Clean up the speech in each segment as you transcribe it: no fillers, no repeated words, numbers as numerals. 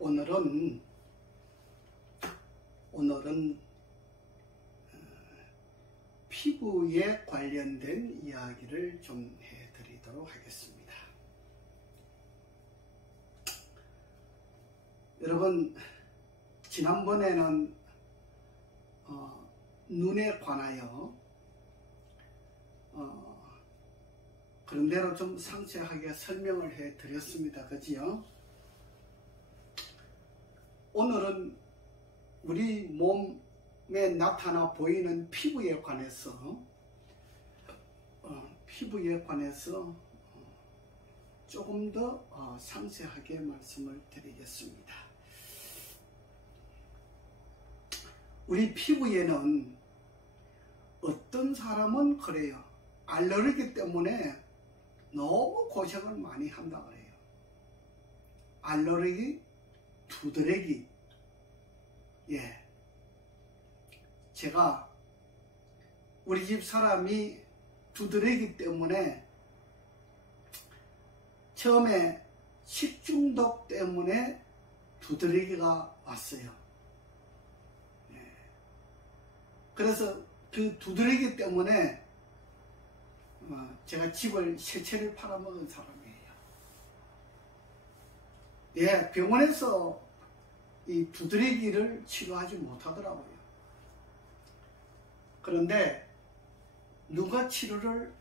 오늘은 피부에 관련된 이야기를 좀 해드리도록 하겠습니다. 여러분, 지난번에는 눈에 관하여 그런 대로 좀 상세하게 설명을 해 드렸습니다. 그지요? 오늘은 우리 몸에 나타나 보이는 피부에 관해서 조금 더 상세하게 말씀을 드리겠습니다. 우리 피부에는 어떤 사람은 그래요. 알레르기 때문에 너무 고생을 많이 한다 그래요. 알레르기, 두드러기. 예. 제가 우리 집 사람이 두드러기 때문에 처음에 식중독 때문에 두드러기가 왔어요. 예. 그래서 그 두드러기 때문에 제가 집을 세 채를 팔아먹은 사람이에요. 예, 병원에서 이 두드러기를 치료하지 못하더라고요. 그런데 누가 치료를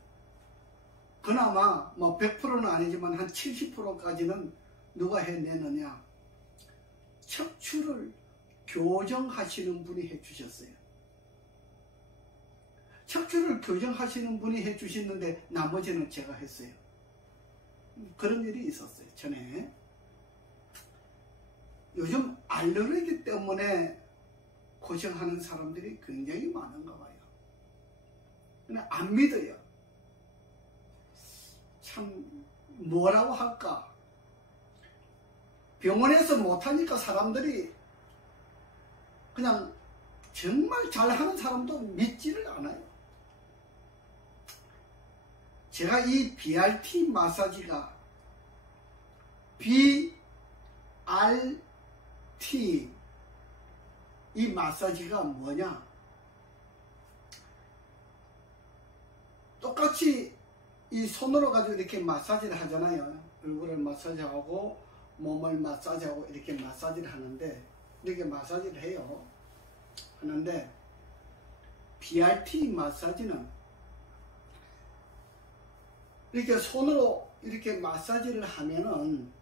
그나마 뭐 100%는 아니지만 한 70%까지는 누가 해내느냐? 척추를 교정하시는 분이 해주셨어요. 척추를 교정하시는 분이 해주시는데 나머지는 제가 했어요. 그런 일이 있었어요. 전에. 요즘 알레르기 때문에 고생하는 사람들이 굉장히 많은가 봐요. 근데 안 믿어요. 참 뭐라고 할까? 병원에서 못하니까 사람들이 그냥 정말 잘하는 사람도 믿지를 않아요. 제가 이 BRT 마사지가 BRT 이 마사지가 뭐냐? 똑같이 이 손으로 가지고 이렇게 마사지를 하잖아요. 얼굴을 마사지하고 몸을 마사지하고 이렇게 마사지를 하는데, 이렇게 마사지를 해요. 하는데 BRT 마사지는 이렇게 손으로 이렇게 마사지를 하면은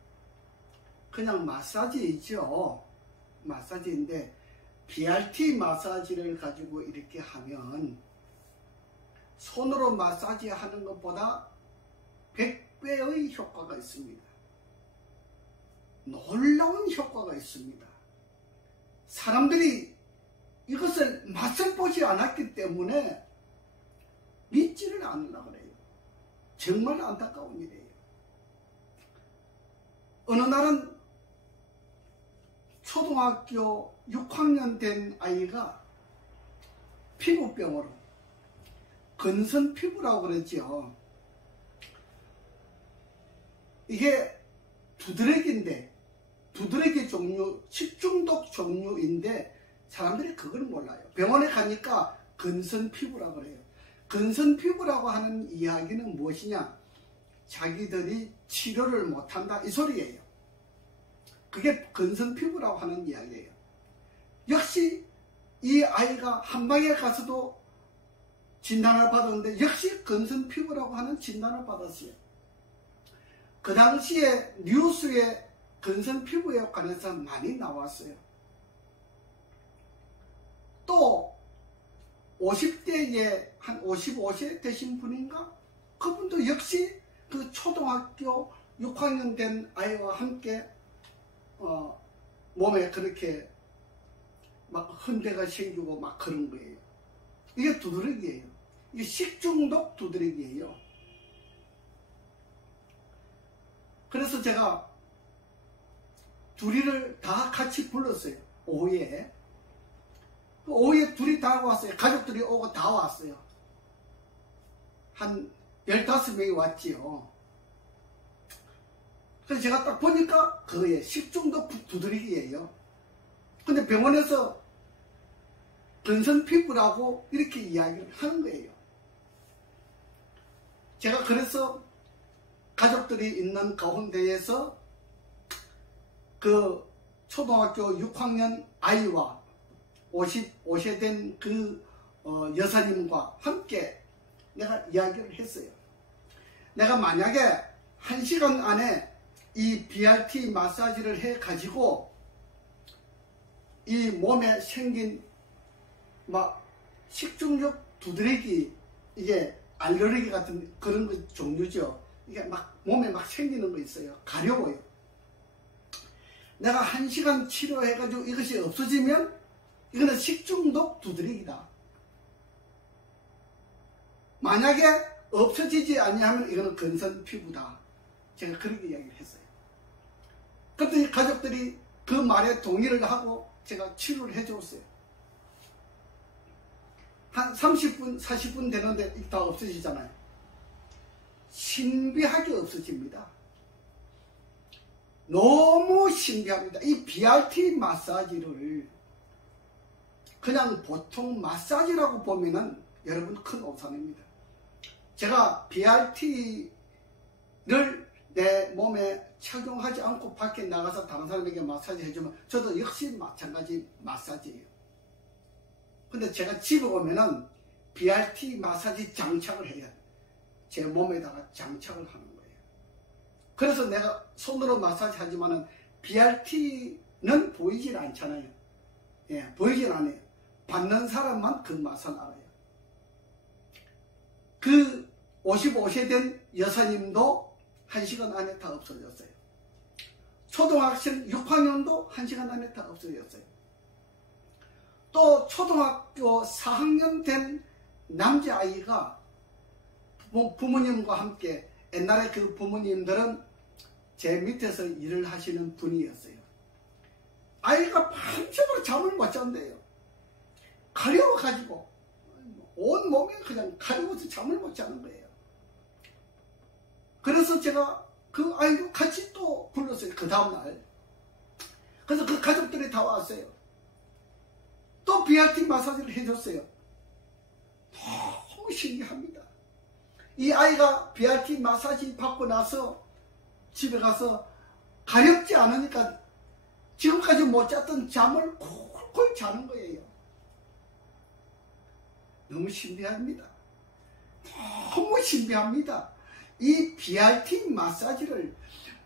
그냥 마사지이죠. 마사지인데 BRT 마사지를 가지고 이렇게 하면 손으로 마사지 하는 것보다 100배의 효과가 있습니다. 놀라운 효과가 있습니다. 사람들이 이것을 맛을 보지 않았기 때문에 믿지를 않으려고 그래요. 정말 안타까운 일이에요. 어느 날은 초등학교 6학년 된 아이가 피부병으로, 건선 피부라고 그랬죠. 이게 두드러기인데, 두드러기 종류, 식중독 종류인데 사람들이 그걸 몰라요. 병원에 가니까 건선 피부라고 그래요. 건선 피부라고 하는 이야기는 무엇이냐? 자기들이 치료를 못한다 이 소리예요. 그게 건선 피부라고 하는 이야기예요. 역시 이 아이가 한방에 가서도 진단을 받았는데 역시 건선 피부라고 하는 진단을 받았어요. 그 당시에 뉴스에 건선 피부에 관해서 많이 나왔어요. 또 50대에 한 55세 되신 분인가? 그분도 역시 그 초등학교 6학년 된 아이와 함께 몸에 그렇게 막 흔대가 생기고 막 그런 거예요. 이게 두드러기예요. 이게 식중독 두드러기예요. 그래서 제가 둘이를 다 같이 불렀어요. 오후에. 오후에 둘이 다 왔어요. 가족들이 오고 다 왔어요. 한 15명이 왔지요. 그래서 제가 딱 보니까 그거에 식중독 두드리기예요. 근데 병원에서 근선 피부라고 이렇게 이야기를 하는 거예요. 제가 그래서 가족들이 있는 가운데에서 그 초등학교 6학년 아이와 55세 된 그 여사님과 함께 내가 이야기를 했어요. 내가 만약에 1시간 안에 이 BRT 마사지를 해 가지고 이 몸에 생긴 막 식중독 두드러기, 이게 알레르기 같은 그런 거 종류죠. 이게 막 몸에 막 생기는 거 있어요. 가려워요. 내가 1시간 치료해가지고 이것이 없어지면 이거는 식중독 두드러기다. 만약에 없어지지 아니하면 이거는 근선 피부다. 제가 그렇게 이야기를 했어요. 그랬더니 가족들이 그 말에 동의를 하고 제가 치료를 해줬어요. 한 30분, 40분 되는데 다 없어지잖아요. 신비하게 없어집니다. 너무 신기합니다. 이 BRT 마사지를 그냥 보통 마사지라고 보면은 여러분 큰 오산입니다. 제가 BRT를 내 몸에 착용하지 않고 밖에 나가서 다른 사람에게 마사지 해주면 저도 역시 마찬가지 마사지예요. 근데 제가 집에 오면은 BRT 마사지 장착을 해요. 제 몸에다가 장착을 하는 거예요. 그래서 내가 손으로 마사지 하지만은 BRT는 보이질 않잖아요. 예, 보이질 않아요. 받는 사람만 그 맛을 알아요. 그 55세 된 여사님도 1시간 안에 다 없어졌어요. 초등학생 6학년도 1시간 안에 다 없어졌어요. 또 초등학교 4학년 된 남자아이가 부모님과 함께, 옛날에 그 부모님들은 제 밑에서 일을 하시는 분이었어요. 아이가 밤새도록 잠을 못 잔대요. 가려워가지고 온 몸이 그냥 가려워서 잠을 못 자는 거예요. 그래서 제가 그 아이도 같이 또 불렀어요. 그 다음날. 그래서 그 가족들이 다 왔어요. 또 BRT 마사지를 해줬어요. 너무 신기합니다. 이 아이가 BRT 마사지 받고 나서 집에 가서 가렵지 않으니까 지금까지 못 잤던 잠을 콜콜 자는 거예요. 너무 신비합니다. 너무 신비합니다. 이 BRT 마사지를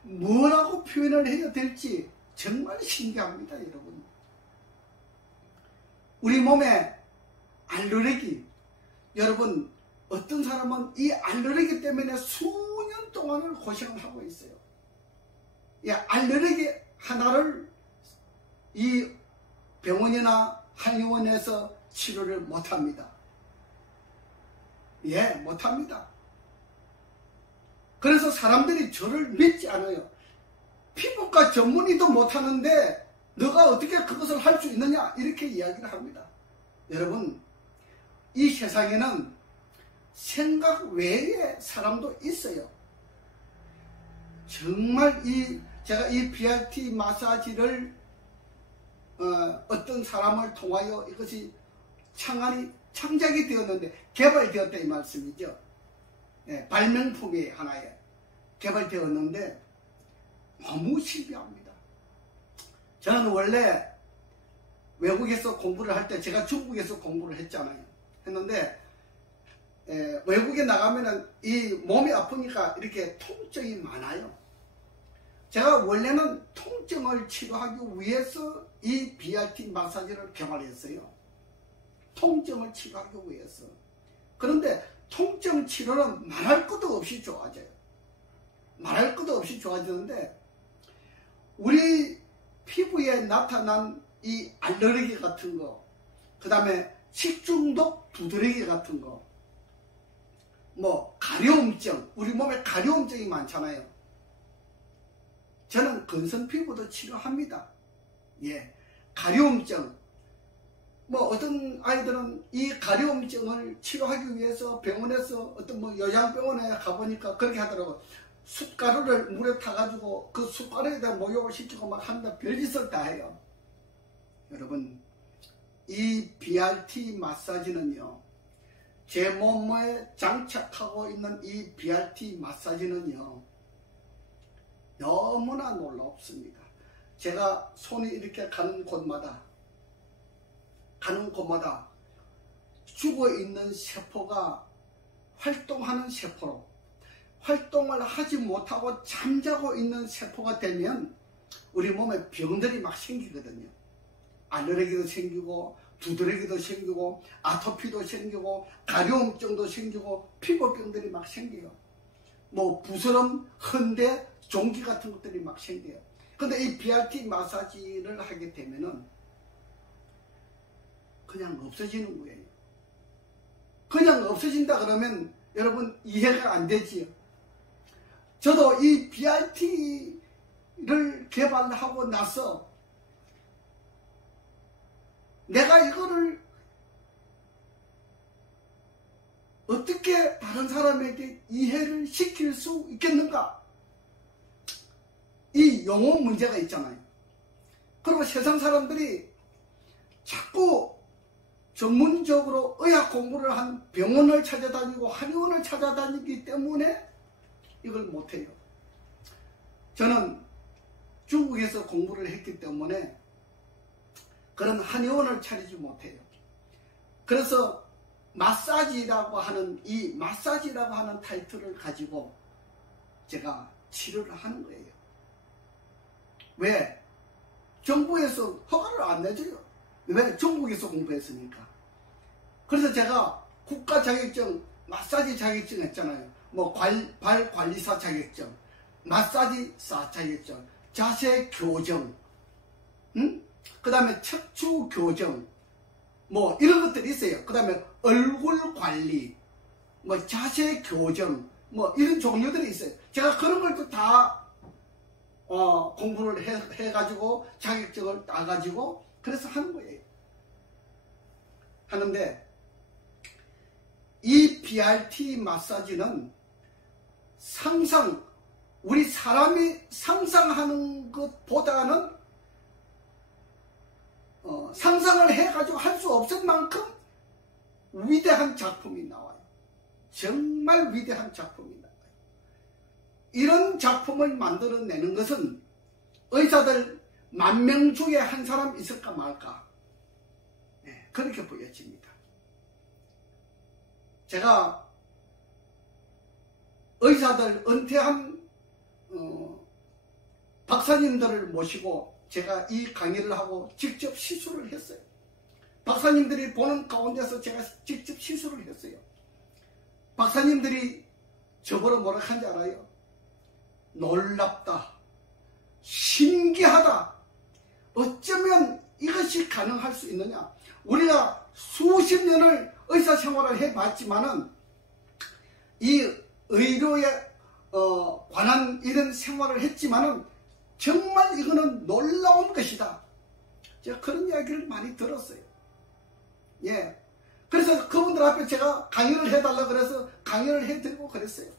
뭐라고 표현을 해야 될지 정말 신기합니다, 여러분. 우리 몸에 알레르기, 여러분 어떤 사람은 이 알레르기 때문에 수년 동안을 고생을 하고 있어요. 이 알레르기 하나를 이 병원이나 한의원에서 치료를 못합니다. 예, 못합니다. 그래서 사람들이 저를 믿지 않아요. 피부과 전문의도 못하는데 너가 어떻게 그것을 할 수 있느냐, 이렇게 이야기를 합니다. 여러분, 이 세상에는 생각 외의 사람도 있어요. 정말 제가 이 BRT 마사지를 어떤 사람을 통하여 이것이 창작이 되었는데, 개발되었다 이 말씀이죠. 예, 발명품이 하나에 개발되었는데 너무 신기합니다. 저는 원래 외국에서 공부를 할 때, 제가 중국에서 공부를 했잖아요. 했는데 외국에 나가면은 이 몸이 아프니까 이렇게 통증이 많아요. 제가 원래는 통증을 치료하기 위해서 이 BRT 마사지를 개발했어요. 통증을 치료하기 위해서. 그런데 통증 치료는 말할 것도 없이 좋아져요. 말할 것도 없이 좋아지는데, 우리 피부에 나타난 이 알레르기 같은 거, 그 다음에 식중독 두드러기 같은 거, 뭐 가려움증, 우리 몸에 가려움증이 많잖아요. 저는 근선 피부도 치료합니다. 예, 가려움증, 뭐 어떤 아이들은 이 가려움증을 치료하기 위해서 병원에서 어떤 뭐 요양병원에 가보니까 그렇게 하더라고요. 숯가루를 물에 타가지고 그 숯가루에다 목욕을 시키고 막 한다. 별짓을 다 해요. 여러분, 이 BRT 마사지는요, 제 몸에 장착하고 있는 이 BRT 마사지는요, 너무나 놀랍습니다. 제가 손이 이렇게 가는 곳마다 죽어있는 세포가 활동하는 세포로, 활동을 하지 못하고 잠자고 있는 세포가 되면 우리 몸에 병들이 막 생기거든요. 알레르기도 생기고, 두드러기도 생기고, 아토피도 생기고, 가려움증도 생기고, 피부병들이 막 생겨요. 뭐 부스럼, 헌대, 종기 같은 것들이 막 생겨요. 근데 이 BRT 마사지를 하게 되면은 그냥 없어지는 거예요. 그냥 없어진다 그러면 여러분 이해가 안 되지요. 저도 이 BRT를 개발하고 나서 내가 이거를 어떻게 다른 사람에게 이해를 시킬 수 있겠는가? 이 용어 문제가 있잖아요. 그리고 세상 사람들이 자꾸 전문적으로 의학 공부를 한 병원을 찾아다니고 한의원을 찾아다니기 때문에 이걸 못해요. 저는 중국에서 공부를 했기 때문에 그런 한의원을 차리지 못해요. 그래서 마사지라고 하는 이 마사지라고 하는 타이틀을 가지고 제가 치료를 하는 거예요. 왜? 정부에서 허가를 안 내줘요. 왜? 중국에서 공부했으니까. 그래서 제가 국가 자격증, 마사지 자격증 했잖아요. 뭐 발 관리사 자격증, 마사지사 자격증, 자세 교정, 그 다음에 척추 교정, 뭐 이런 것들이 있어요. 그 다음에 얼굴 관리, 뭐 자세 교정, 뭐 이런 종류들이 있어요. 제가 그런 걸 또 다 공부를 해가지고 자격증을 따가지고 그래서 하는 거예요. 하는데 이 BRT 마사지는 우리 사람이 상상하는 것보다는 상상을 해가지고 할 수 없을 만큼 위대한 작품이 나와요. 정말 위대한 작품이 나와요. 이런 작품을 만들어내는 것은 의사들 10,000명 중에 한 사람 있을까 말까, 네, 그렇게 보여집니다. 제가 의사들 은퇴한 박사님들을 모시고 제가 이 강의를 하고 직접 시술을 했어요. 박사님들이 보는 가운데서 제가 직접 시술을 했어요. 박사님들이 저보고 뭐라 한지 알아요? 놀랍다, 신기하다, 어쩌면 이것이 가능할 수 있느냐. 우리가 수십 년을 의사 생활을 해봤지만은 이 의료에 관한 이런 생활을 했지만은 정말 이거는 놀라운 것이다. 제가 그런 이야기를 많이 들었어요. 예. 그래서 그분들 앞에 제가 강의를 해달라 그래서 강의를 해드리고 그랬어요.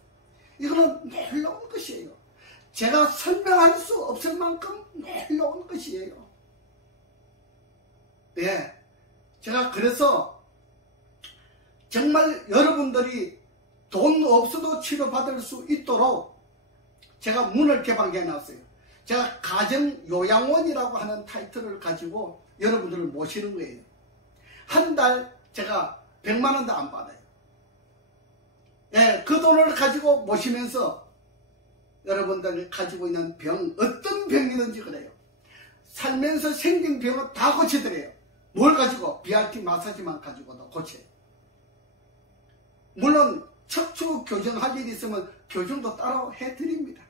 이거는 놀라운 것이에요. 제가 설명할 수 없을 만큼 놀라운 것이에요. 예. 제가 그래서 정말 여러분들이 돈 없어도 치료받을 수 있도록 제가 문을 개방해 놨어요. 제가 가정요양원이라고 하는 타이틀을 가지고 여러분들을 모시는 거예요. 한 달 제가 100만 원도 안 받아요. 예, 그 돈을 가지고 모시면서 여러분들이 가지고 있는 병, 어떤 병이든지 그래요. 살면서 생긴 병은 다 고치더래요. 뭘 가지고? BRT 마사지만 가지고도 고쳐요. 물론 척추 교정할 일이 있으면 교정도 따로 해드립니다.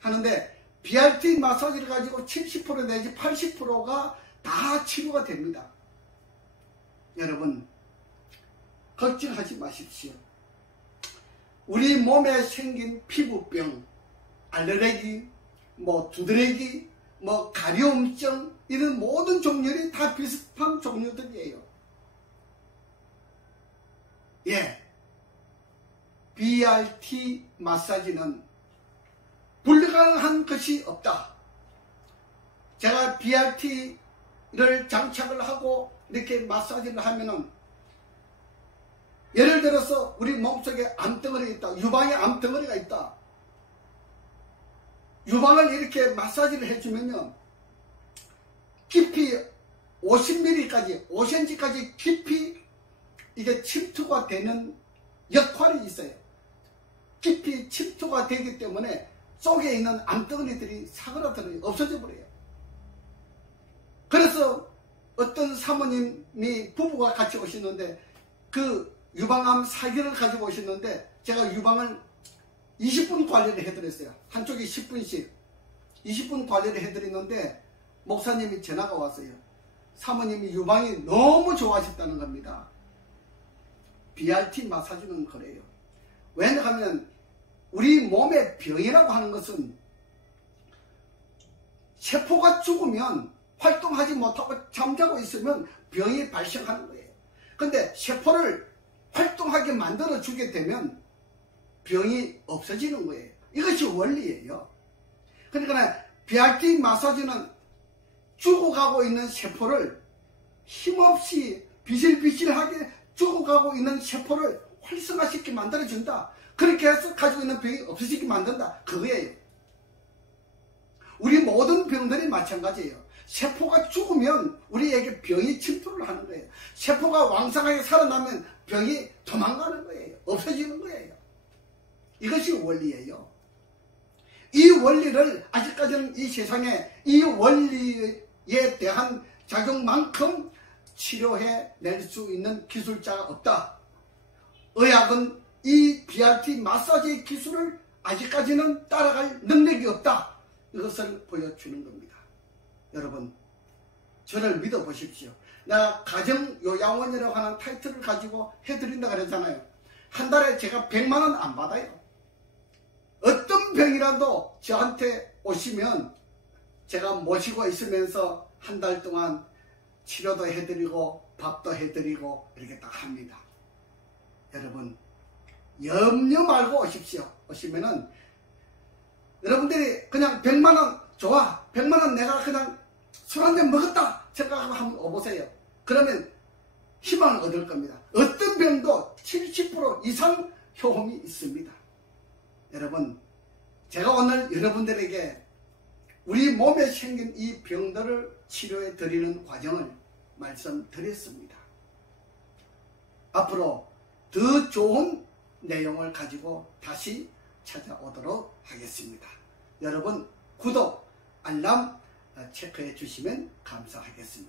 하는데 BRT 마사지를 가지고 70% 내지 80%가 다 치료가 됩니다. 여러분 걱정하지 마십시오. 우리 몸에 생긴 피부병, 알레르기, 뭐 두드러기, 뭐 가려움증, 이런 모든 종류들이 다 비슷한 종류들이에요. 예, BRT 마사지는 불가능한 것이 없다. 제가 BRT를 장착을 하고 이렇게 마사지를 하면은, 예를 들어서 우리 몸속에 암덩어리가 있다. 유방에 암덩어리가 있다. 유방을 이렇게 마사지를 해주면요, 깊이 50mm까지 5cm까지 깊이 이게 침투가 되는 역할이 있어요. 깊이 침투가 되기 때문에 속에 있는 암덩어리들이 사그라들어요. 없어져 버려요. 그래서 어떤 사모님이 부부가 같이 오시는데, 그 유방암 사기를 가지고 오셨는데, 제가 유방을 20분 관리를 해드렸어요. 한쪽에 10분씩 20분 관리를 해드리는데, 목사님이 전화가 왔어요. 사모님이 유방이 너무 좋아하셨다는 겁니다. BRT 마사지는 그래요. 왜냐하면 우리 몸의 병이라고 하는 것은 세포가 죽으면, 활동하지 못하고 잠자고 있으면 병이 발생하는 거예요. 근데 세포를 활동하게 만들어 주게 되면 병이 없어지는 거예요. 이것이 원리예요. 그러니까 BRT 마사지는 죽어가고 있는 세포를 힘없이 비실비실하게 죽어가고 있는 세포를 활성화시키게 만들어준다. 그렇게 해서 가지고 있는 병이 없어지게 만든다. 그거예요. 우리 모든 병들이 마찬가지예요. 세포가 죽으면 우리에게 병이 침투를 하는 거예요. 세포가 왕성하게 살아나면 병이 도망가는 거예요. 없어지는 거예요. 이것이 원리예요. 이 원리를 아직까지는 이 세상에 이 원리에 대한 작용만큼 치료해 낼 수 있는 기술자가 없다. 의학은 이 BRT 마사지 기술을 아직까지는 따라갈 능력이 없다. 이것을 보여주는 겁니다. 여러분, 저를 믿어보십시오. 나 가정요양원이라고 하는 타이틀을 가지고 해드린다 그랬잖아요. 한 달에 제가 100만원 안 받아요. 어떤 병이라도 저한테 오시면 제가 모시고 있으면서 한 달 동안 치료도 해드리고 밥도 해드리고 이렇게 딱 합니다. 여러분, 염려 말고 오십시오. 오시면은 여러분들이 그냥 100만원 좋아, 100만원 내가 그냥 술 한 잔 먹었다 생각하고 한번 오보세요. 그러면 희망을 얻을 겁니다. 어떤 병도 70% 이상 효험이 있습니다. 여러분, 제가 오늘 여러분들에게 우리 몸에 생긴 이 병들을 치료해 드리는 과정을 말씀드렸습니다. 앞으로 더 좋은 내용을 가지고 다시 찾아오도록 하겠습니다. 여러분, 구독, 알람 체크해 주시면 감사하겠습니다.